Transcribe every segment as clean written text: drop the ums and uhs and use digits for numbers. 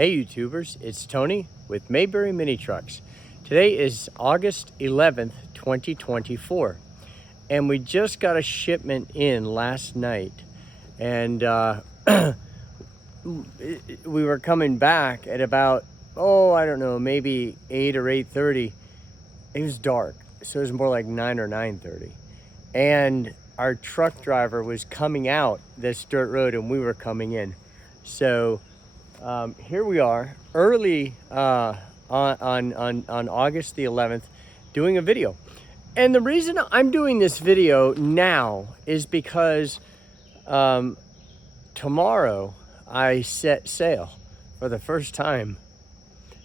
Hey YouTubers, it's Tony with Mayberry Mini Trucks. Today is August 11th, 2024, and we just got a shipment in last night, and we were coming back at about, I don't know, maybe 8 or 8:30. It was dark, so it was more like 9 or 9:30, and our truck driver was coming out this dirt road and we were coming in. So here we are early on August the 11th doing a video. And the reason I'm doing this video now is because tomorrow I set sail for the first time.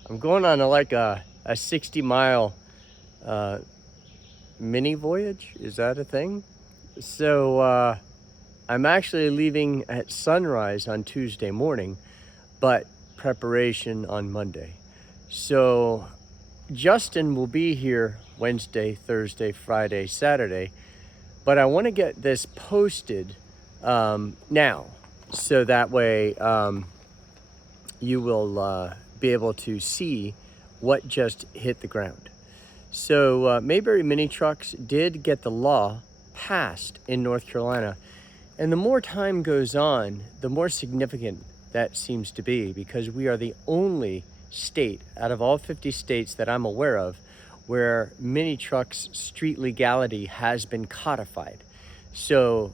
I'm going on a 60-mile mini voyage. Is that a thing? So I'm actually leaving at sunrise on Tuesday morning, but preparation on Monday. So Justin will be here Wednesday, Thursday, Friday, Saturday, but I want to get this posted now, so that way you will be able to see what just hit the ground. So Mayberry Mini Trucks did get the law passed in North Carolina, and the more time goes on, the more significant that seems to be, because we are the only state out of all 50 states that I'm aware of where mini trucks street legality has been codified. So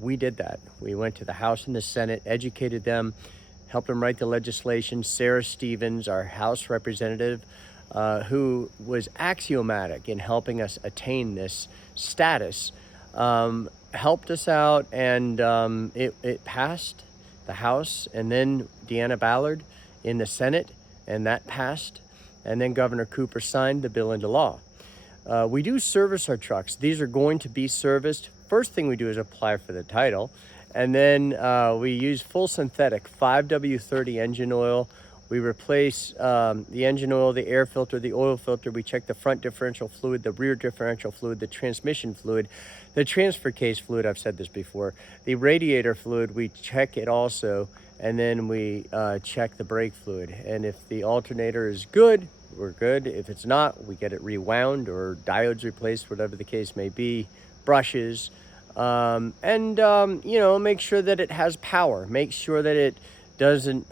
we did that. We went to the House and the Senate, educated them, helped them write the legislation. Sarah Stevens, our House representative, who was axiomatic in helping us attain this status, helped us out, and it passed the House, and then Deanna Ballard in the Senate, and that passed, and then Governor Cooper signed the bill into law. We do service our trucks. These are going to be serviced. First thing we do is apply for the title, and then we use full synthetic 5W30 engine oil. We replace the engine oil, the air filter, the oil filter. We check the front differential fluid, the rear differential fluid, the transmission fluid, the transfer case fluid. I've said this before. The radiator fluid, we check it also. And then we check the brake fluid. And if the alternator is good, we're good. If it's not, we get it rewound or diodes replaced, whatever the case may be, brushes. You know, make sure that it has power. Make sure that it doesn't,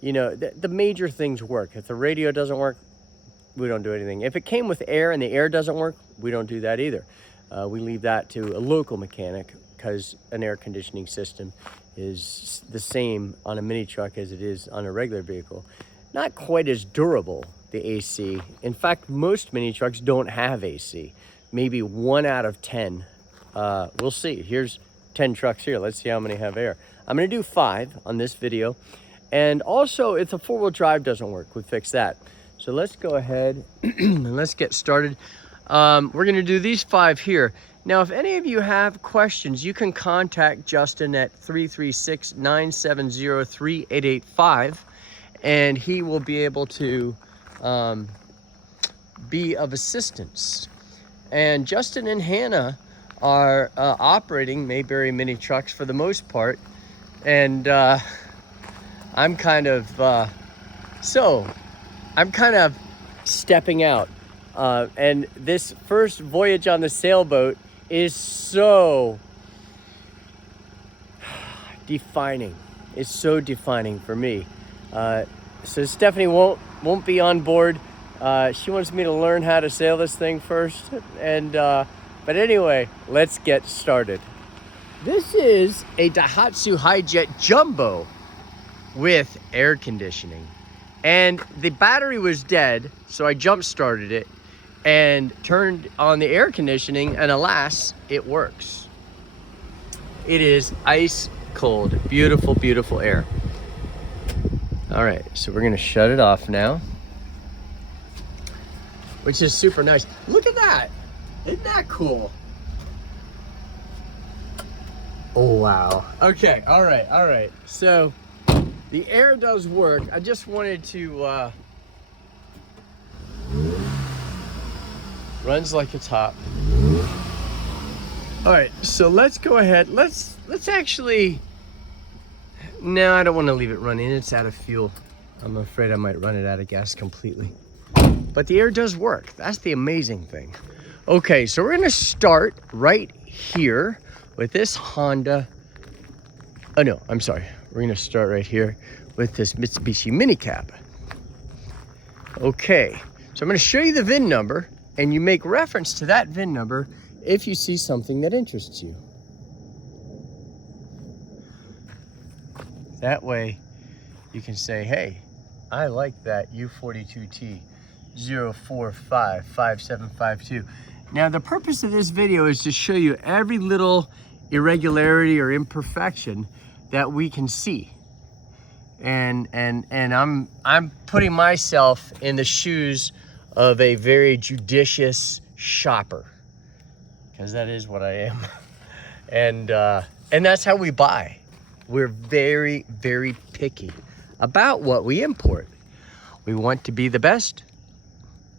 you know, the major things work. If the radio doesn't work, we don't do anything. If it came with air and the air doesn't work, we don't do that either. We leave that to a local mechanic, because an air conditioning system is the same on a mini truck as it is on a regular vehicle. Not quite as durable, the AC. In fact, most mini trucks don't have AC. Maybe 1 out of 10. We'll see. Here's 10 trucks here. Let's see how many have air. I'm going to do 5 on this video. And also, if the 4-wheel drive doesn't work, we fix that. So let's go ahead and let's get started. We're going to do these 5 here. Now, if any of you have questions, you can contact Justin at 336-970-3885, and he will be able to be of assistance. And Justin and Hannah are operating Mayberry Mini Trucks for the most part, and I'm kind of stepping out. And this first voyage on the sailboat is so defining. It's so defining for me. So Stephanie won't be on board. She wants me to learn how to sail this thing first. And but anyway, let's get started. This is a Daihatsu Hijet Jumbo with air conditioning. And the battery was dead, so I jump-started it and turned on the air conditioning, and alas, it works. It is ice cold. Beautiful, beautiful air. All right, so we're gonna shut it off now, which is super nice. Look at that. Isn't that cool? Oh, wow. Okay, all right. So the air does work. I just wanted to, runs like it's hot. All right, so let's go ahead. Let's actually, no, I don't want to leave it running. It's out of fuel. I'm afraid I might run it out of gas completely. But the air does work. That's the amazing thing. Okay, so we're gonna start right here with this Honda. Oh no, I'm sorry. We're gonna start right here with this Mitsubishi Minicab. Okay, so I'm gonna show you the VIN number and you make reference to that VIN number if you see something that interests you. That way you can say, hey, I like that U42T 0455752. Now the purpose of this video is to show you every little irregularity or imperfection that we can see. And I'm putting myself in the shoes of a very judicious shopper, because that is what I am. And that's how we buy. We're very, very picky about what we import. We want to be the best,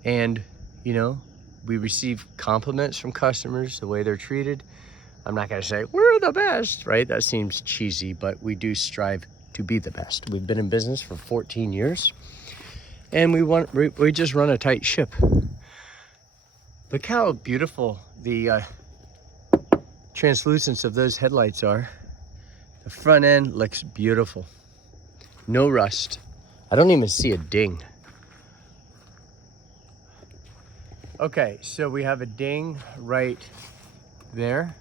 and you know, we receive compliments from customers the way they're treated. I'm not gonna say we're the best, right? That seems cheesy, but we do strive to be the best. We've been in business for 14 years, and we just run a tight ship. Look how beautiful the translucence of those headlights are. The front end looks beautiful. No rust. I don't even see a ding. Okay, so we have a ding right there.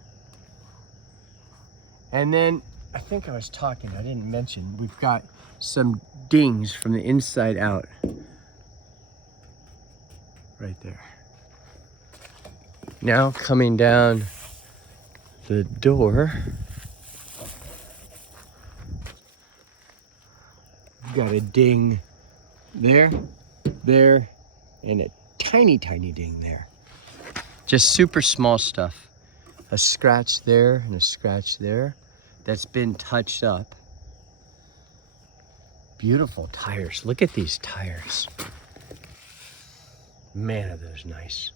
And then, I think I was talking, I didn't mention, we've got some dings from the inside out. Right there. Now coming down the door, we've got a ding there, there, and a tiny, tiny ding there. Just super small stuff. A scratch there and a scratch there that's been touched up. Beautiful tires. Look at these tires. Man, are those nice.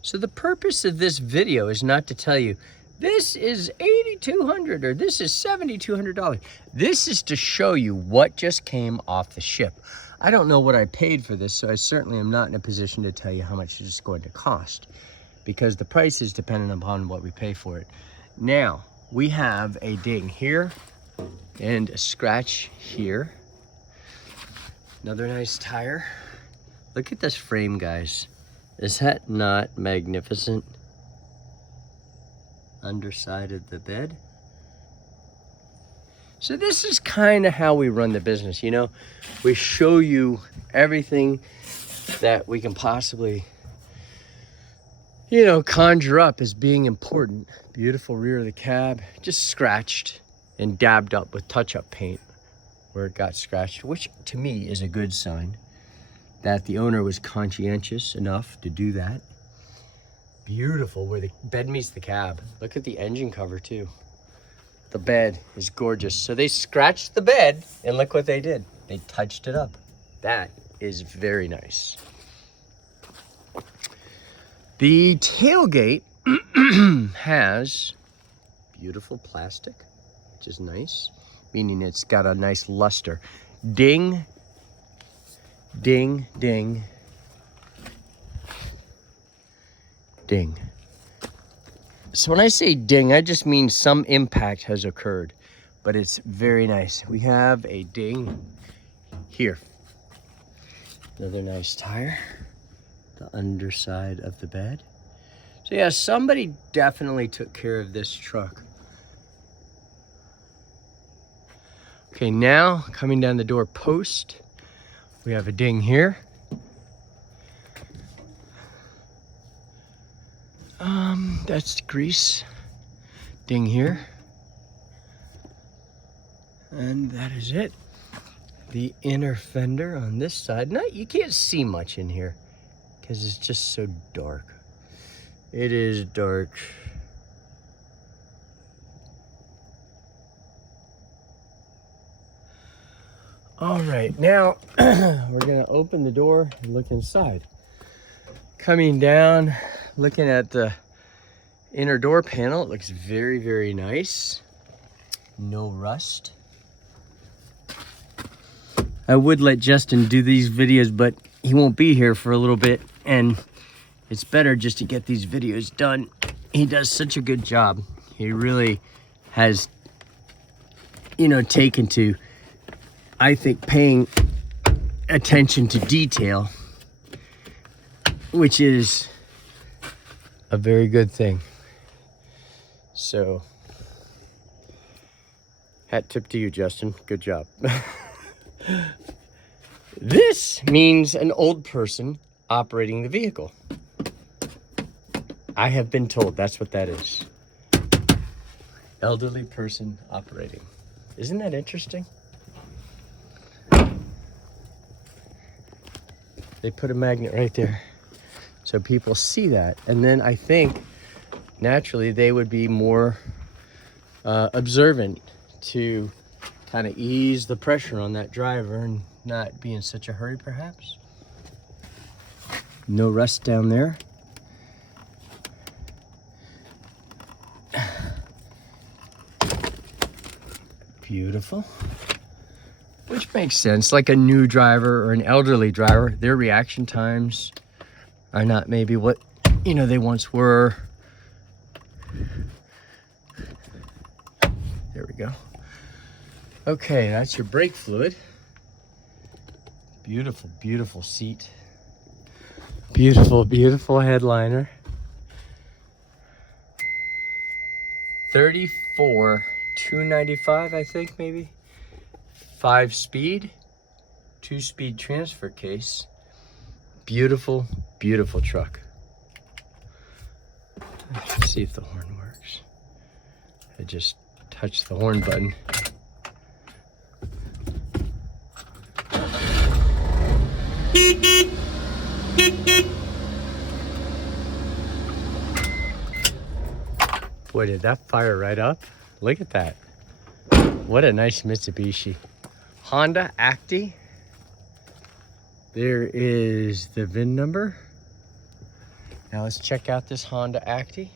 So the purpose of this video is not to tell you, this is $8,200 or this is $7,200. This is to show you what just came off the ship. I don't know what I paid for this, so I certainly am not in a position to tell you how much it's going to cost, because the price is dependent upon what we pay for it. Now, we have a ding here and a scratch here. Another nice tire. Look at this frame, guys. Is that not magnificent? Underside of the bed. So this is kind of how we run the business, you know? We show you everything that we can possibly, you know, conjure up as being important. Beautiful rear of the cab, just scratched and dabbed up with touch-up paint where it got scratched, which to me is a good sign that the owner was conscientious enough to do that. Beautiful where the bed meets the cab. Look at the engine cover too. The bed is gorgeous. So they scratched the bed and look what they did. They touched it up. That is very nice. The tailgate has beautiful plastic, which is nice, meaning it's got a nice luster. Ding, ding, ding, ding. So when I say ding, I just mean some impact has occurred, but it's very nice. We have a ding here. Another nice tire. The underside of the bed. So yeah, somebody definitely took care of this truck. Okay, now coming down the door post, we have a ding here. That's grease. Ding here. And that is it. The inner fender on this side. Now, you can't see much in here because it's just so dark. It is dark. All right, now we're gonna open the door and look inside. Coming down, looking at the inner door panel, it looks very, very nice. No rust. I would let Justin do these videos, but he won't be here for a little bit, and it's better just to get these videos done. He does such a good job. He really has, you know, taken to, I think, paying attention to detail, which is a very good thing. So, hat tip to you, Justin. Good job. This means an old person operating the vehicle. I have been told that's what that is. Elderly person operating. Isn't that interesting? They put a magnet right there so people see that. And then I think naturally they would be more observant to kind of ease the pressure on that driver and not be in such a hurry, perhaps. No rust down there. Beautiful. Which makes sense. Like a new driver or an elderly driver, their reaction times are not maybe what, you know, they once were. There we go. Okay, that's your brake fluid. Beautiful, beautiful seat. Beautiful, beautiful headliner. 34,295, I think, maybe. 5-speed, 2-speed transfer case. Beautiful, beautiful truck. Let's see if the horn works. I just touched the horn button. Boy, did that fire right up. Look at that. What a nice Mitsubishi. Honda Acty. There is the VIN number. Now let's check out this Honda Acty.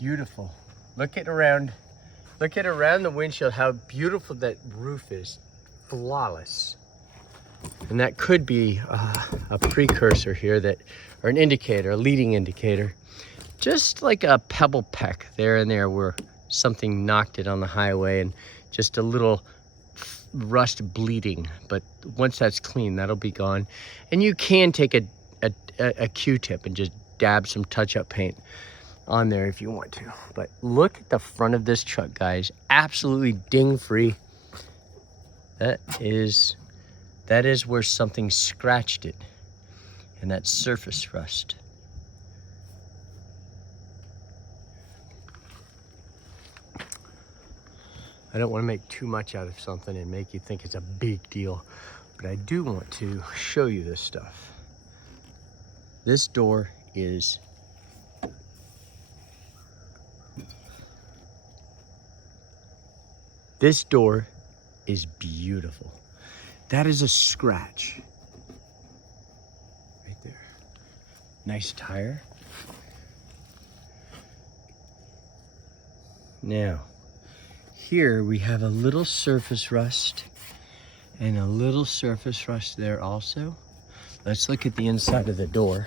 Beautiful. Look at around the windshield, how beautiful that roof is. Flawless. And that could be a precursor here, that, or an indicator, a leading indicator. Just like a pebble peck there and there where something knocked it on the highway, and just a little rust bleeding. But once that's clean, that'll be gone. And you can take a Q-tip and just dab some touch-up paint on there if you want to. But look at the front of this truck, guys. Absolutely ding-free. That is where something scratched it, and that's surface rust. I don't want to make too much out of something and make you think it's a big deal, but I do want to show you this stuff. This door is beautiful. That is a scratch right there. Nice tire. Now, here we have a little surface rust and a little surface rust there also. Let's look at the inside of the door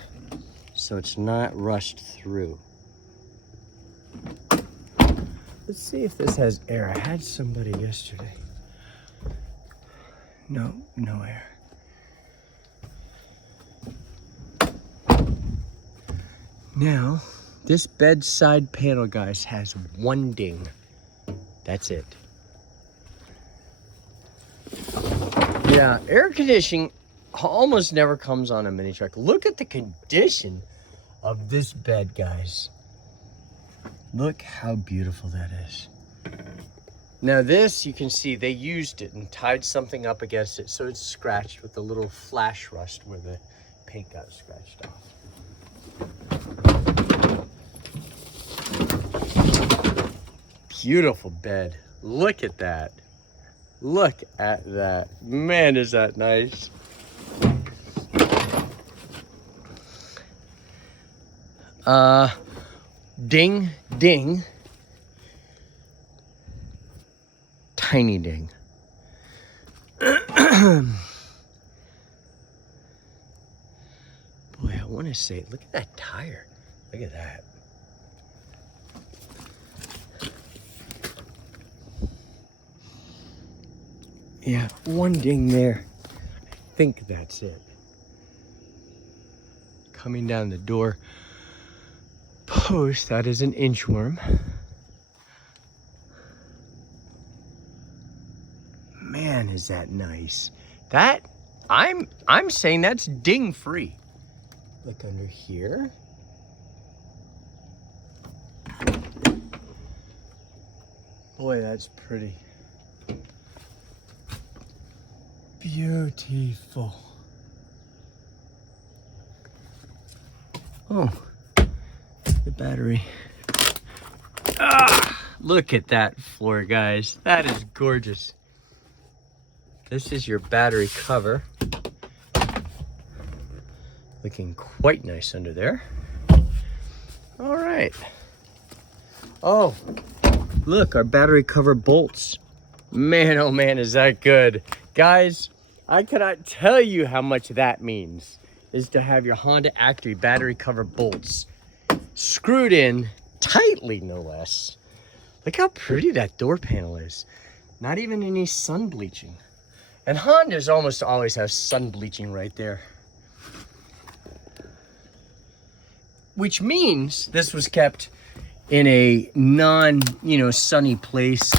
so it's not rushed through. Let's see if this has air. I had somebody yesterday. No air. Now, this bedside panel, guys, has one ding. That's it. Yeah, air conditioning almost never comes on a mini truck. Look at the condition of this bed, guys. Look how beautiful that is. Now this, you can see they used it and tied something up against it, so it's scratched with a little flash rust where the paint got scratched off. Beautiful bed. Look at that. Look at that. Man, is that nice. Ding, ding. tiny ding. Boy, I want to say, look at that tire. Look at that. Yeah, one ding there. I think that's it. Coming down the door post, that is an inchworm. Man, is that nice. That, I'm saying that's ding free. Look under here. Boy, that's pretty. Beautiful. Oh, the battery. Ah, look at that floor, guys. That is gorgeous. This is your battery cover. Looking quite nice under there. All right. Oh, look, our battery cover bolts. Man, oh man, is that good. Guys, I cannot tell you how much that means, is to have your Honda Acty battery cover bolts screwed in tightly, no less. Look how pretty that door panel is. Not even any sun bleaching. And Hondas almost always have sun bleaching right there. Which means this was kept in a non, sunny place,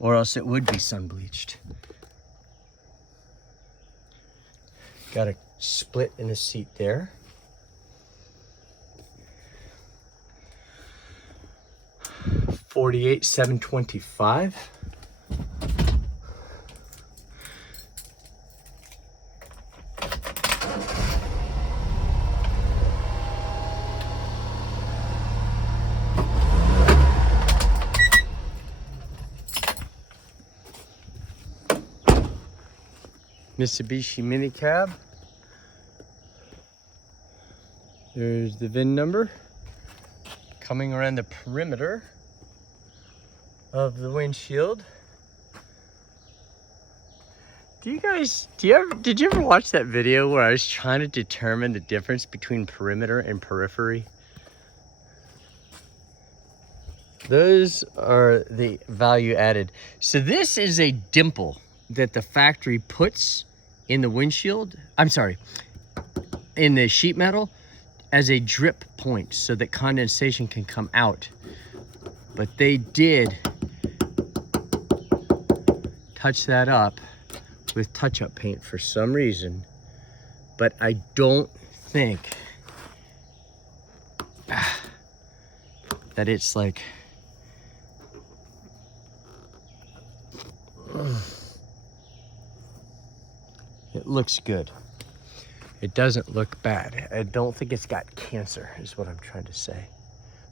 or else it would be sun bleached. Got a split in the seat there. $48,725. Mitsubishi Minicab. There's the VIN number. Coming around the perimeter of the windshield. Did you ever watch that video where I was trying to determine the difference between perimeter and periphery? Those are the value added. So this is a dimple that the factory puts in the windshield. I'm sorry, in the sheet metal as a drip point so that condensation can come out. But they did touch that up with touch-up paint for some reason, but I don't think that it's like it looks good. It doesn't look bad. I don't think it's got cancer, is what I'm trying to say.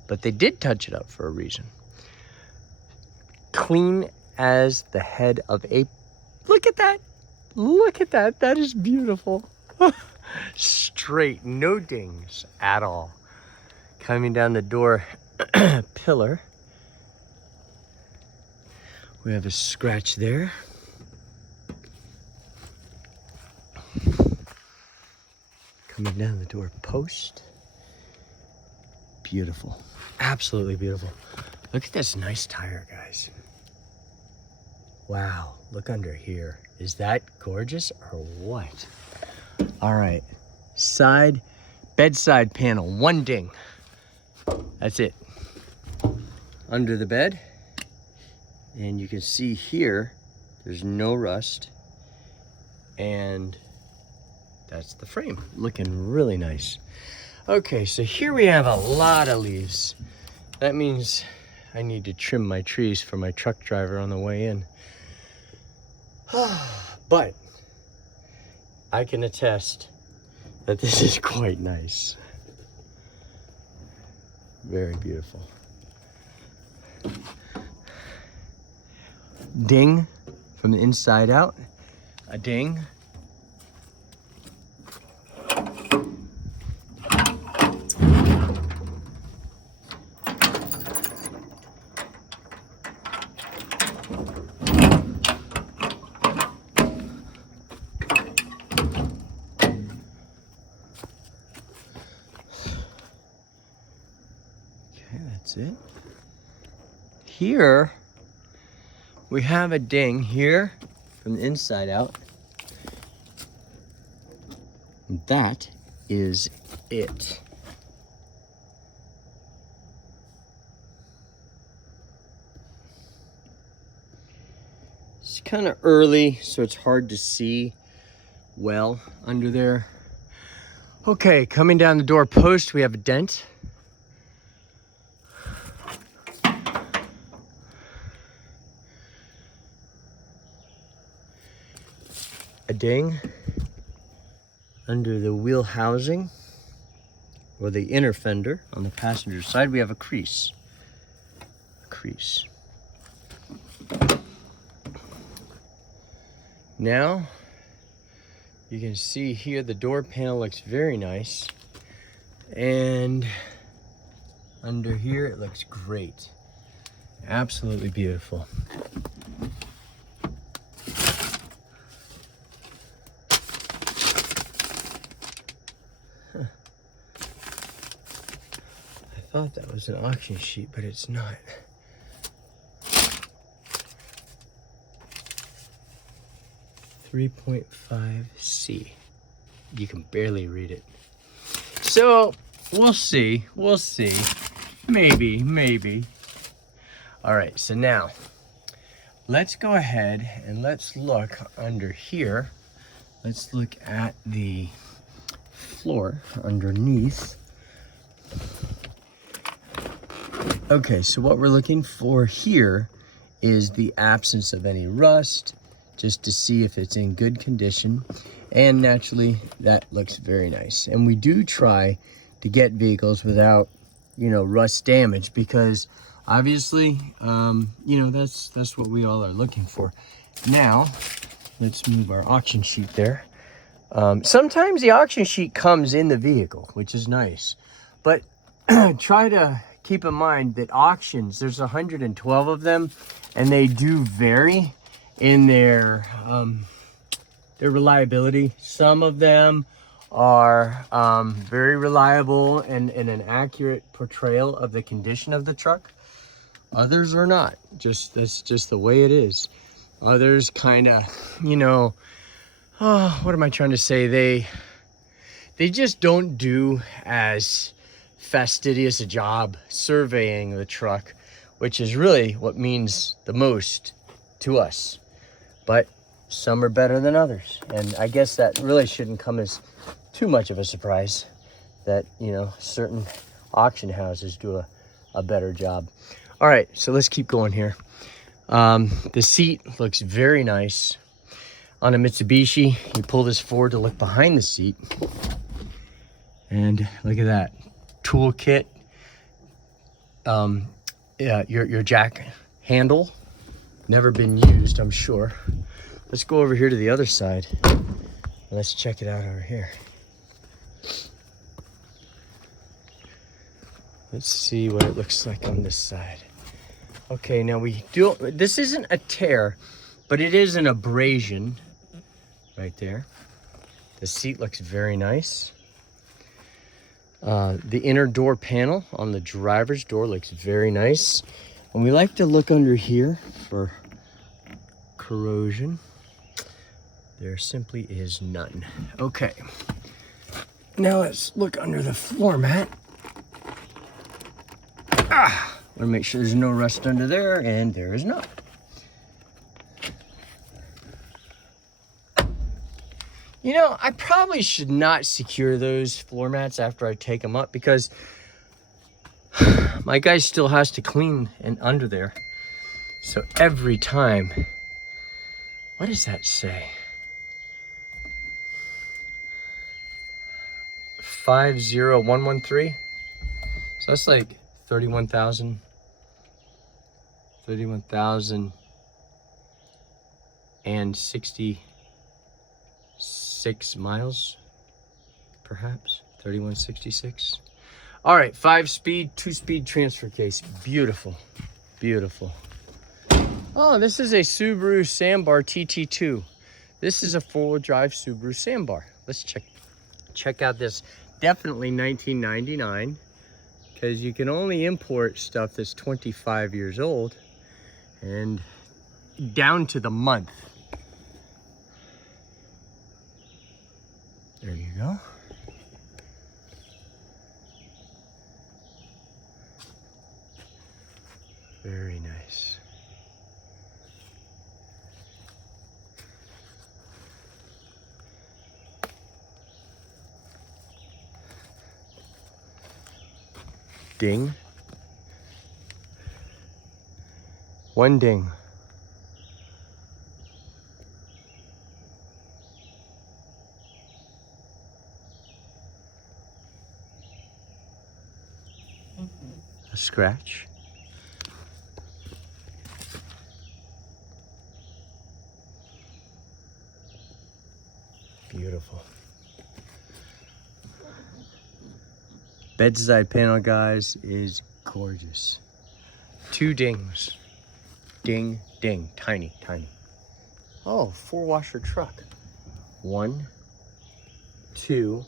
But they did touch it up for a reason. Clean as the head of a... Look at that. Look at that. That is beautiful. Straight, no dings at all. Coming down the door pillar. We have a scratch there. Coming down the door post. Beautiful. Absolutely beautiful. Look at this nice tire, guys. Wow, look under here. Is that gorgeous or what? All right, bedside panel, one ding. That's it. Under the bed. And you can see here, there's no rust. And that's the frame, looking really nice. Okay, so here we have a lot of leaves. That means I need to trim my trees for my truck driver on the way in. But I can attest that this is quite nice. Very beautiful. Ding from the inside out. A ding. That's it. Here, we have a ding here from the inside out. That is it. It's kind of early, so it's hard to see well under there. Okay, coming down the door post, we have a dent. A ding under the wheel housing, or the inner fender. On the passenger side, we have a crease. A crease. Now, you can see here the door panel looks very nice. And under here, it looks great. Absolutely beautiful. I thought that was an auction sheet, but it's not. .5C. You can barely read it. So we'll see. We'll see. Maybe. All right. So now let's go ahead and let's look under here. Let's look at the floor underneath. Okay. So what we're looking for here is the absence of any rust, just to see if it's in good condition. And naturally, that looks very nice. And we do try to get vehicles without, rust damage, because obviously, that's what we all are looking for. Now, let's move our auction sheet there. Sometimes the auction sheet comes in the vehicle, which is nice. But try to keep in mind that auctions, there's 112 of them, and they do vary in their reliability. Some of them are very reliable and an accurate portrayal of the condition of the truck. Others are not. That's just the way it is. Others kind of, what am I trying to say? They just don't do as fastidious a job surveying the truck, which is really what means the most to us. But some are better than others. And I guess that really shouldn't come as too much of a surprise that, certain auction houses do a better job. All right, so let's keep going here. The seat looks very nice. On a Mitsubishi, you pull this forward to look behind the seat. And look at that. Toolkit. Your jack handle. Never been used, I'm sure. Let's go over here to the other side. Let's check it out over here. Let's see what it looks like on this side. Okay, now this isn't a tear, but it is an abrasion right there. The seat looks very nice. The inner door panel on the driver's door looks very nice. And we like to look under here for corrosion. There simply is none. Okay. Now let's look under the floor mat. Want to make sure there's no rust under there, and there is not. I probably should not secure those floor mats after I take them up, because my guy still has to clean and under there. So every time, what does that say? 50113. So that's like 31,066 miles, perhaps 3166. All right, 5-speed, 2-speed transfer case. Beautiful. Oh, this is a Subaru Sambar TT2. This is a 4-wheel drive Subaru Sambar. Let's check out this. Definitely 1999. because you can only import stuff that's 25 years old and down to the month. There you go. Very nice. Ding. One ding. A scratch. Beautiful. Bedside panel, guys, is gorgeous. 2 dings. Ding, ding. Tiny, tiny. Oh, 4-washer truck. 1, 2,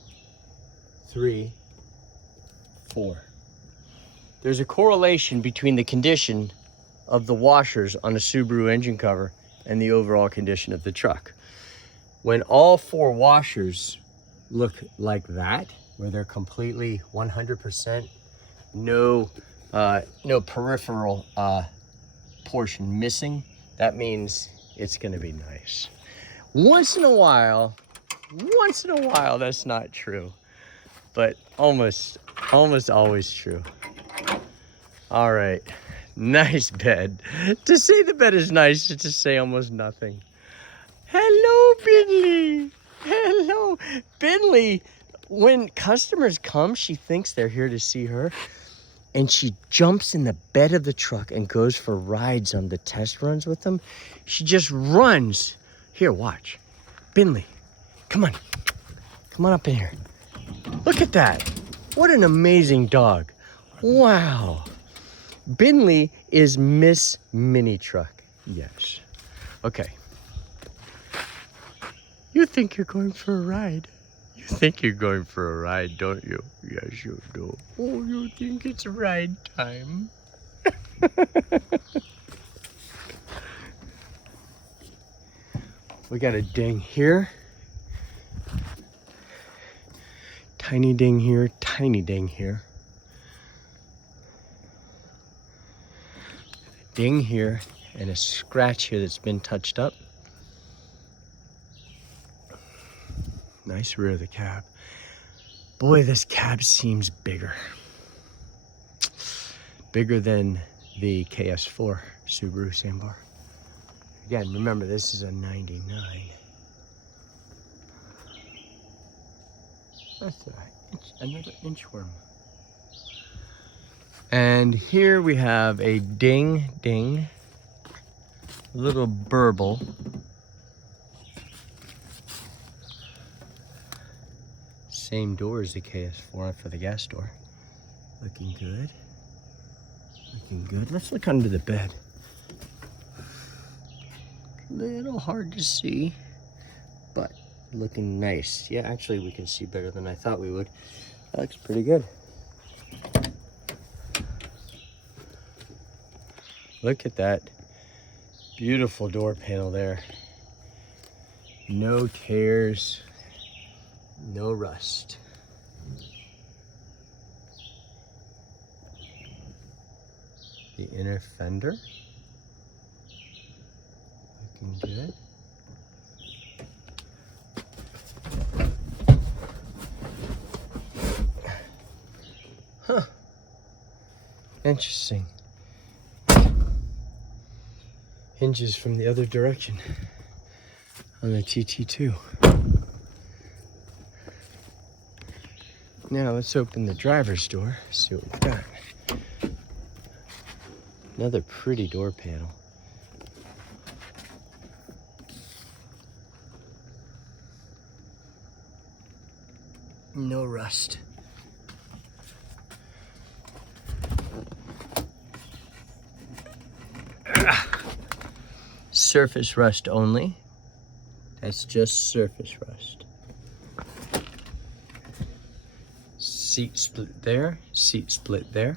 3, 4. There's a correlation between the condition of the washers on a Subaru engine cover and the overall condition of the truck. When all 4 washers look like that, where they're completely 100%, no peripheral portion missing, that means it's gonna be nice. Once in a while, that's not true, but almost always true. All right, nice bed. To say the bed is nice is to say almost nothing. Hello, Binley. Hello, Binley. When customers come, she thinks they're here to see her, and she jumps in the bed of the truck and goes for rides on the test runs with them. She just runs. Here, watch. Binley, come on. Come on up in here. Look at that. What an amazing dog. Wow. Binley is Miss Mini Truck. Yes. Okay. You think you're going for a ride? You think you're going for a ride, don't you? Yes, you do. Oh, you think it's ride time? We got a ding here. Tiny ding here, tiny ding here. Ding here, and a scratch here that's been touched up. Nice rear of the cab. Boy, this cab seems bigger. Bigger than the KS4 Subaru Sambar. Again, remember, this is a 99. That's another inchworm. And here we have a ding ding, little burble. Same door as the KS4 for the gas door. Looking good. Looking good. Let's look under the bed. Little hard to see, but looking nice. Yeah, actually we can see better than I thought we would. That looks pretty good. Look at that beautiful door panel there. No tears, no rust. The inner fender, looking good. Huh, interesting. Hinges from the other direction on the TT2. Now let's open the driver's door, see what we've got. Another pretty door panel. No rust. Surface rust only. That's just surface rust. Seat split there, seat split there.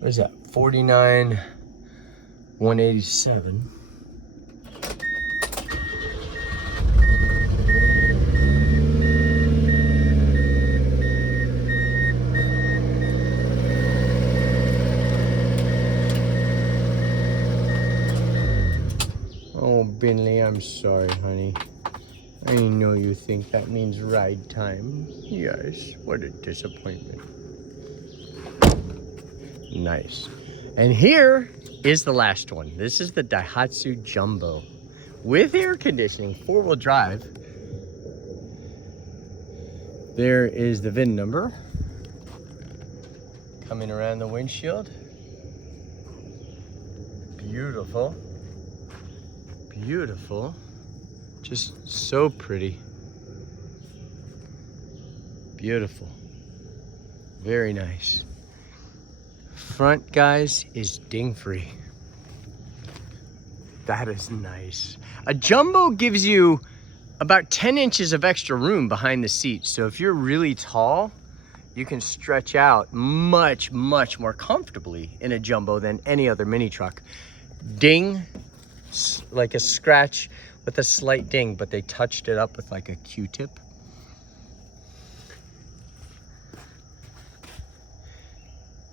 What is that? 49,187. Oh, Binley, I'm sorry, honey. I know you think that means ride time. Yes, what a disappointment. Nice. And here is the last one. This is the Daihatsu Jumbo with air conditioning, 4-wheel drive. There is the VIN number coming around the windshield. Beautiful. Beautiful. Just so pretty. Beautiful. Very nice. Front, guys, is ding free. That is nice. A Jumbo gives you about 10 inches of extra room behind the seat. So if you're really tall, you can stretch out much, much more comfortably in a Jumbo than any other mini truck. Ding, like a scratch with a slight ding, but they touched it up with like a Q-tip.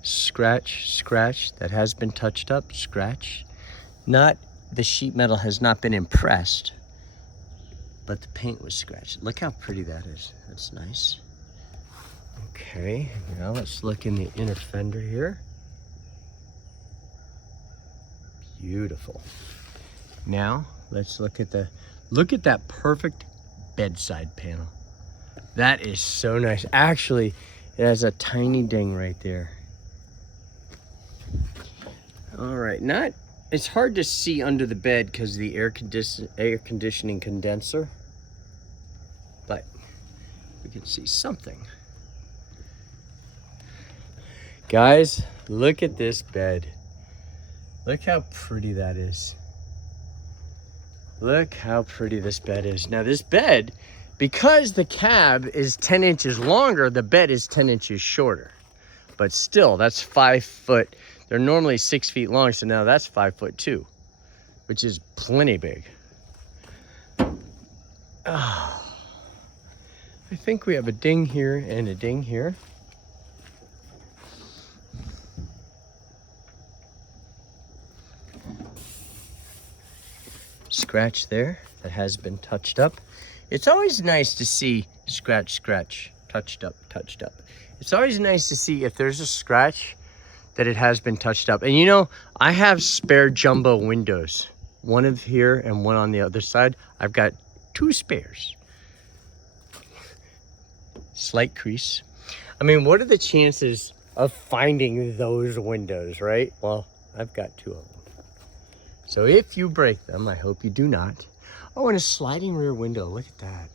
Scratch, scratch, that has been touched up, scratch. Not, the sheet metal has not been impressed, but the paint was scratched. Look how pretty that is. That's nice. Okay, now let's look in the inner fender here. Beautiful. Now let's look at that perfect bedside panel. That is so nice. Actually, it has a tiny ding right there. All right, it's hard to see under the bed because of the air conditioning condenser, but we can see something. Guys, look at this bed. Look how pretty that is. Look how pretty this bed is. Now this bed, because the cab is 10 inches longer, the bed is 10 inches shorter. But still, that's 5 foot. They're normally 6 feet long, so now that's 5'2", which is plenty big. Oh, I think we have a ding here and a ding here. Scratch there that has been touched up. It's always nice to see scratch, scratch, touched up, touched up. It's always nice to see if there's a scratch that it has been touched up. And you know, I have spare Jumbo windows, one of here and one on the other side. I've got 2 spares. Slight crease. I mean, what are the chances of finding those windows, right? Well, I've got 2 of them. So if you break them, I hope you do not. Oh, and a sliding rear window, look at that.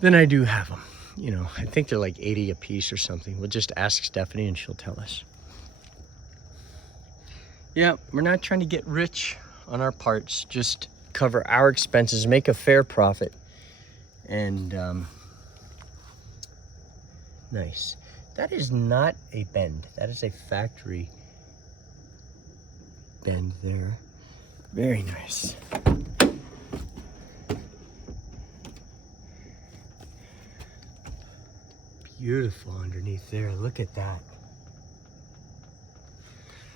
Then I do have them. You know, I think they're like 80 a piece or something. We'll just ask Stephanie and she'll tell us. Yeah, we're not trying to get rich on our parts, just cover our expenses, make a fair profit. And nice. That is not a bend. That is a factory bend there. Very nice. Beautiful underneath there. Look at that.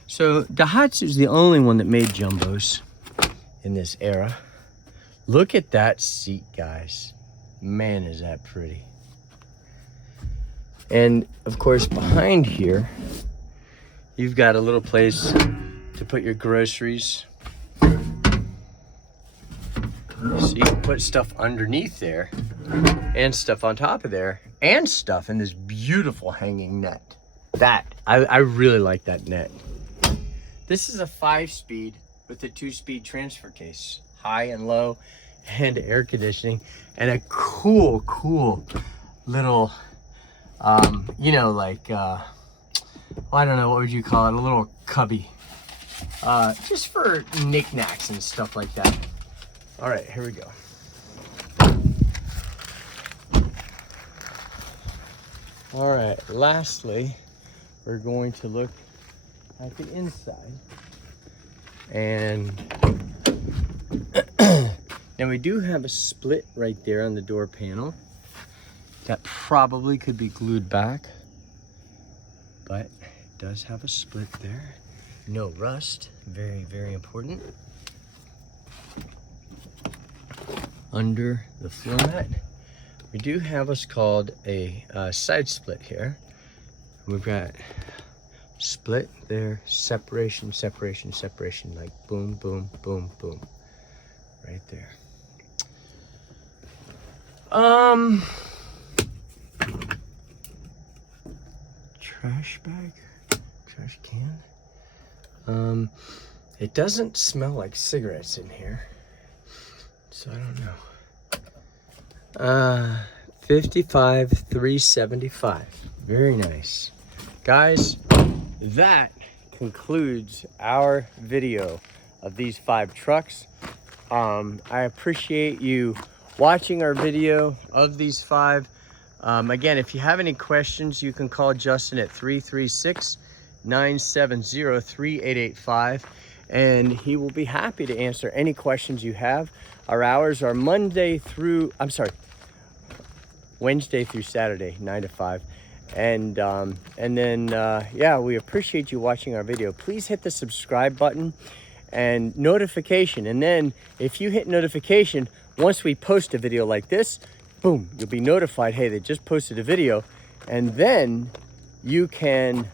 So Daihatsu is the only one that made Jumbos in this era. Look at that seat, guys. Man, is that pretty. And of course, behind here, you've got a little place to put your groceries. So you can put stuff underneath there and stuff on top of there and stuff in this beautiful hanging net. I really like that net. This is a 5-speed with a 2-speed transfer case, high and low, and air conditioning, and a cool little, you know, like I don't know, what would you call it? A little cubby. Just for knickknacks and stuff like that. All right, here we go. All right, lastly, we're going to look at the inside. And now we do have a split right there on the door panel. That probably could be glued back, but it does have a split there. No rust, very, very important. Under the floor mat, we do have what's called a side split here. We've got split there, separation, separation, separation, like boom, boom, boom, boom, right there. Trash bag, trash can. It doesn't smell like cigarettes in here, so I don't know. 55,375. Very nice. Guys, that concludes our video of these 5 trucks. I appreciate you watching our video of these 5. Again, if you have any questions, you can call Justin at 336-970-3885, and he will be happy to answer any questions you have. Our hours are Wednesday through Saturday, 9 to 5. And then, yeah, we appreciate you watching our video. Please hit the subscribe button and notification. And then if you hit notification, once we post a video like this, boom, you'll be notified, hey, they just posted a video. And then you can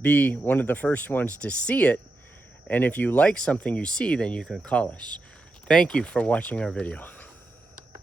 be one of the first ones to see it. And if you like something you see, then you can call us. Thank you for watching our video.